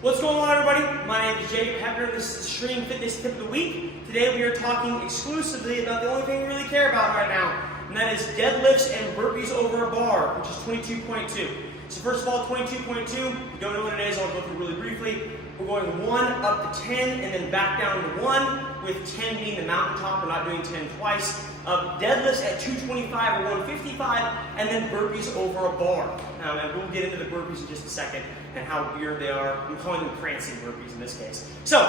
What's going on, everybody? My name is Heppner. This is the Extreme Fitness Tip of the Week. Today we are talking exclusively about the only thing we really care about right now, and that is deadlifts and burpees over a bar, which is 22.2. So first of all, 22.2, if you don't know what it is, I'll go through really briefly. We're going 1 up to 10 and then back down to 1, with 10 being the mountaintop. We're not doing 10 twice. Deadlifts at 225 or 155, and then burpees over a bar. And we'll get into the burpees in just a second and how weird they are. I'm calling them prancing burpees in this case. So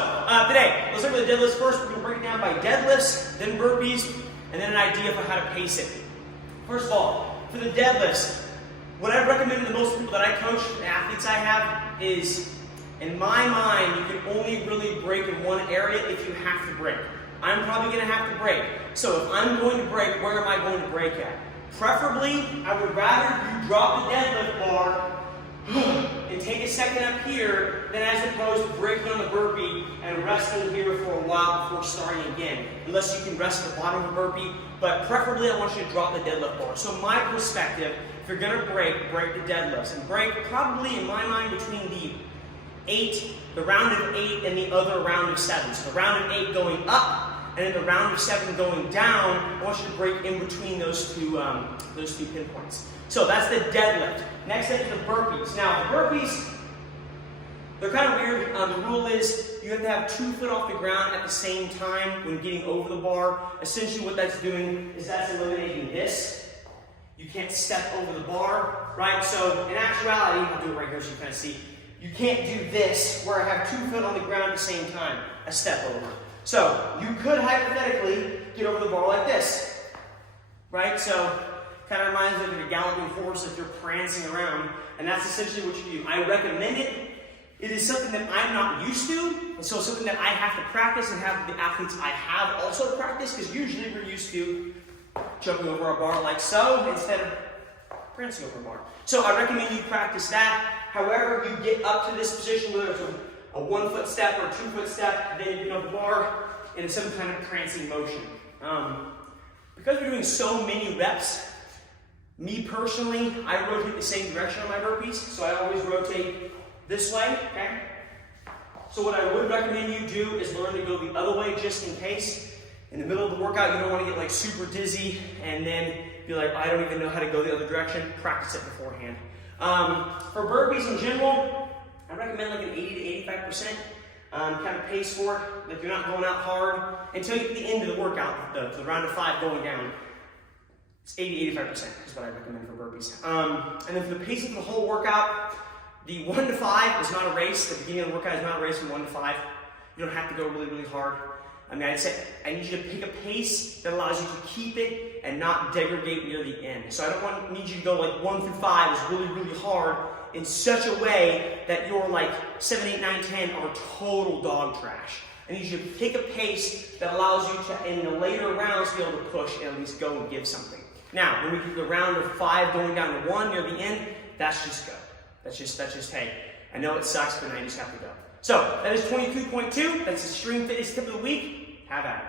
today, let's start with the deadlifts first. We're going to break it down by deadlifts, then burpees, and then an idea for how to pace it. First of all, for the deadlifts, what I recommend to most people that I coach, the athletes I have, is, in my mind, you can only really break in one area if you have to break. I'm probably going to have to break. So if I'm going to break, where am I going to break at? Preferably, I would rather you drop the deadlift bar and take a second up here than as opposed to breaking on the burpee and resting here for a while before starting again. Unless you can rest at the bottom of the burpee, but preferably I want you to drop the deadlift bar. So my perspective, if you're going to break the deadlifts. And break probably, in my mind, between the round of 8 and the other round of 7. So the round of 8 going up, and then the round of 7 going down. I want you to break in between those two pinpoints. So that's the deadlift. Next up is the burpees. Now the burpees, they're kind of weird. The rule is you have to have 2 foot off the ground at the same time when getting over the bar. Essentially what that's doing is that's eliminating this. You can't step over the bar, right? So in actuality, I'll do it right here so you kind of see. You can't do this where I have 2 foot on the ground at the same time. A step over. So you could hypothetically get over the bar like this, right? So kind of reminds me of your galloping horse if you're prancing around, and that's essentially what you do. I recommend it. It is something that I'm not used to, and so something that I have to practice and have the athletes I have also practice, because usually we're used to jumping over a bar like so instead of prancing over a bar. So I recommend you practice that. However you get up to this position, whether it's a 1 foot step or a 2 foot step, then you get over the bar in some kind of prancing motion. Because we're doing so many reps, me personally, I rotate the same direction on my burpees, so I always rotate this way, okay? So what I would recommend you do is learn to go the other way just in case. In the middle of the workout, you don't want to get like super dizzy and then be like, I don't even know how to go the other direction. Practice it beforehand. For burpees in general, I recommend like an 80 to 85% kind of pace for it. Like you're not going out hard until you get to the end of the workout, the round of 5 going down. It's 80 to 85% is what I recommend for burpees. And then for the pacing for the whole workout, the 1 to 5 is not a race. The beginning of the workout is not a race from 1 to 5. You don't have to go really, really hard. I mean, I'd say I need you to pick a pace that allows you to keep it and not degrade near the end. So I don't need you to go like 1 through 5 is really, really hard in such a way that you're like 7, 8, 9, 10 are total dog trash. I need you to pick a pace that allows you to, in the later rounds, be able to push and at least go and give something. Now, when we get to the round of 5 going down to 1 near the end, that's just go. That's just hey, I know it sucks, but I just have to go. So that is 22.2. That's the Extreme Fitness Tip of the Week. Have at it.